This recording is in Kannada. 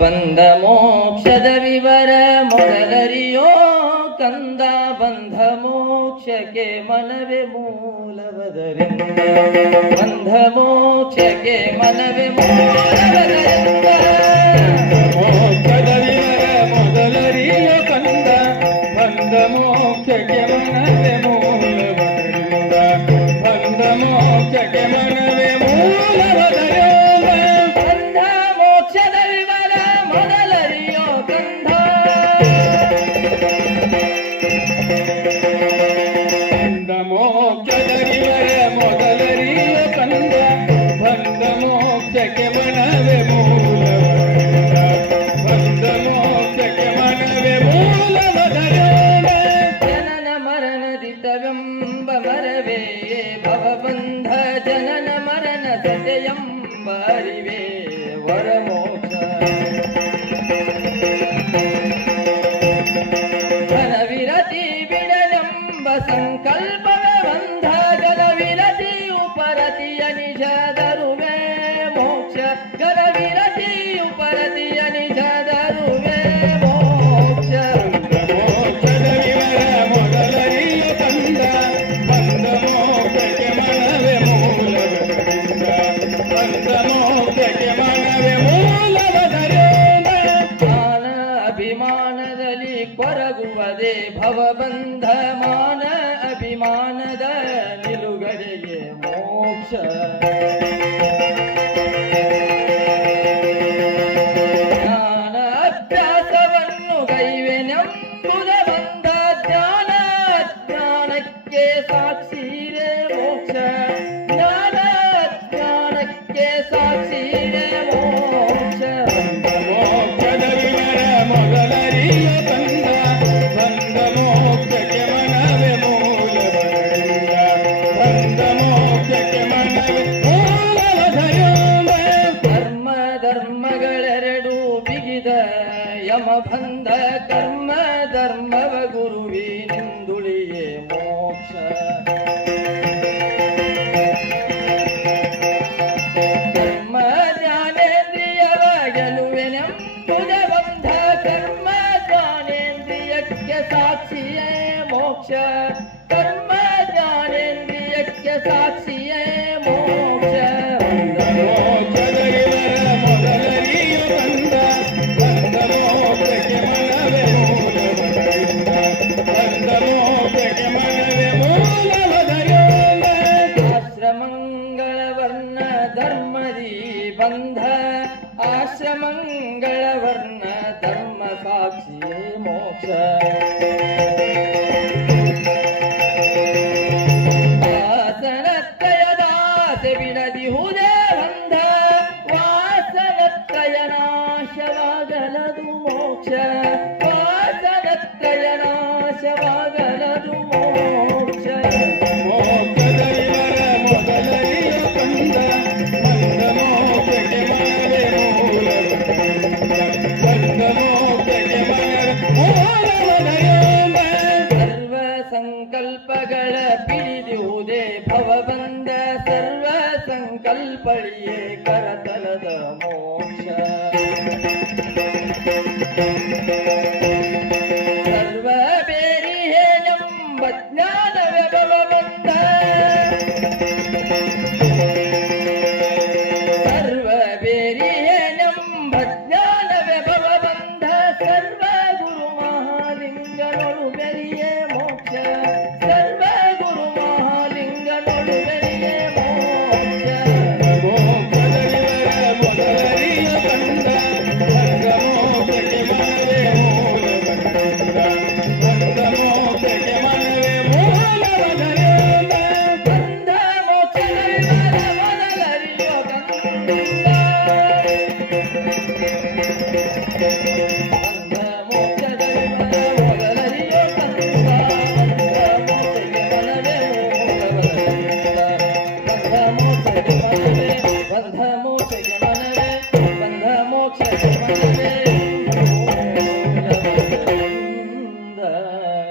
ಬಂಧ ಮೋಕ್ಷದ ವಿವರ ಮೊದಲರಿಯೋ ಕಂದ, ಬಂಧ ಮೋಕ್ಷಕ್ಕೆ ಮನವೇ ಮೂಲವದರಿಂದ, ಬಂಧ ಮೋಕ್ಷಕ್ಕೆ ಮನವೇ ಮೂಲವದರಿಂದ. ಮೋಕ್ಷದ ವಿವರ ಮೊದಲರಿಯೋ ಕಂದ, ಬಂಧ ಮೋಕ್ಷಕ್ಕೆ ಮನವೇ ಮೂಲವದರಿಂದ, ಬಂಧ ಮೋಕ್ಷಕ್ಕೆ ಮನವೇ ಮೂಲವದರಿಂದ. ಸಂಕಲ್ಪವೇ ಬಂಧ ಗಲವಿರತಿ ಉಪರತಿಯ ನಿಜದರುವೆ ಮೋಕ್ಷ, ಗಲವಿರತಿ ಉಪರತಿಯ ನಿಜದರುವೆ ಮೋಕ್ಷ. ಮೋಕ್ಷದ ವಿವರ ಮೊದಲರಿಯ ಕಂದ, ಬಂಧ ಮೋಕ್ಷಕ್ಕೆ ಮನವೇ ಮೂಲವದರಿಂದ, ಬಂಧ ಮೋಕ್ಷಕ್ಕೆ ಮನವೇ ಮೂಲವದರಿಂದ. ಮಾನ ಅಭಿಮಾನದಲ್ಲಿ ಕೊರಗುವುದೇ ಭವಬಂಧ, ಮಾನ ಅಭಿಮಾನದ ನಿಲುಗಡೆಗೆ ಮೋಕ್ಷ. ಜ್ಞಾನ ಅಭ್ಯಾಸವನ್ನು ಗೈವೆನೆಂಬುದ ಬಂಧ, ಜ್ಞಾನ ಜ್ಞಾನಕ್ಕೆ ಸಾಕ್ಷಿರೇ ಮೋಕ್ಷ, ಜ್ಞಾನ ಜ್ಞಾನಕ್ಕೆ ಸಾಕ್ಷಿರೇ ಮೋಕ್ಷ. ಮೋಕ್ಷದ ವಿವರ ಮೊದಲರಿಯ ಕಂದ, ಬಂಧ ಮೋಕ್ಷಕ್ಕೆ ಮನವೇ ಮೂಲವದರಿಂದ, ಬಂಧ ಮೋಕ್ಷಕ್ಕೆ ಮನವೇ ಮೂಲವದರಿಂದ. ಧರ್ಮ ಧರ್ಮಗಳೆರಡು ಬಿಗಿದ ಯಮಬಂಧ, ಕರ್ಮ ಧರ್ಮವ ಗುರುವಿನಿಂದುಳಿಯೇ ಮೋಕ್ಷ. ಕರ್ಮ ಜ್ಞಾನೇಂದ್ರಿಯವ ಗೆಲುವೆನೆಂಬುದ ಬಂಧ, ಕರ್ಮ ಜ್ಞಾನೇಂದ್ರಿಯಕ್ಕೆ ಸಾಕ್ಷಿಯೇ ಮೋಕ್ಷ, ಕರ್ಮ ಜ್ಞಾನೇಂದ್ರಿಯಕ್ಕೆ ಸಾಕ್ಷಿಯೇ ಮೋಕ್ಷ. ಮೋಕ್ಷದ ವಿವರ ಮೊದಲರಿಯ ಕಂದ, ಬಂಧ ಮೋಕ್ಷಕ್ಕೆ ಮನವೇ ಮೂಲವದರಿಂದ, ಬಂಧ ಮೋಕ್ಷಕ್ಕೆ ಮನವೇ ಮೂಲವದರಿಂದ. ಆಶ್ರಮಂಗಳ ವರ್ಣ ಧರ್ಮದಿ ಬಂಧ, ಆಶ್ರಮಂಗಳ ವರ್ಣ ಧರ್ಮ ಸಾಕ್ಷಿಯೇ ಮೋಕ್ಷ. ವಾಸನತ್ರಯದಾಸೆ ಬಿಡದಿಹುದೇ ಬಂಧ, ವಾಸನತ್ರಯ ನಾಶವಾಗಲದು ಮೋಕ್ಷ, ವಾಸನತ್ರಯ ನಾಶವಾಗಲದು ಮೋಕ್ಷ. ಮೋಕ್ಷದ ವಿವರ ಮೊದಲರಿಯ ಕಂದ, ಬಂಧ ಮೋಕ್ಷಕ್ಕೆ ಮನವೇ ಮೂಲವದರಿಂದ, ಬಂಧ ಮೋಕ್ಷಕ್ಕೆ ಮನವೇ ಮೂಲವದರಿಂದ. ಸರ್ವ ಸಂಕಲ್ಪಗಳ ಪಿಡಿದಿಹುದೇ ಭವಬಂಧ, ಸರ್ವ ಸಂಕಲ್ಪಳಿಯೇ ಕರತಲದ ಮೋಕ್ಷ. ಸರ್ವ ಬೇರಿಹೇನೆಂಬ ಜ್ಞಾನವೇ ಭವಬಂಧ, ಸರ್ವ ಬೇರಿಹೇನೆಂಬ ಜ್ಞಾನವೇ ಭವಬಂಧ, ಸರ್ವ ಗುರು ಮಹಾಲಿಂಗನೊಳು ಬೆರಿಯೇ ಮೋಕ್ಷ, ಸರ್ವ ಗುರು ಮಹಾಲಿಂಗನೊಳು ಬೆರಿಯೇ ಮೋಕ್ಷ. ಮೋಕ್ಷದ ವಿವರ ಮೊದಲರಿಯ ಕಂದ, ಬಂಧ ಮೋಕ್ಷಕ್ಕೆ ಮನವೇ ಮೂಲವದರಿಂದ, ಬಂಧ ಮೋಕ್ಷಕ್ಕೆ ಮನವೇ ಮೂಲವದರಿಂದ. ಬಂಧ ಮೋಕ್ಷದ ವಿವರ ಮೊದಲರಿಯೋ ಕಂದ.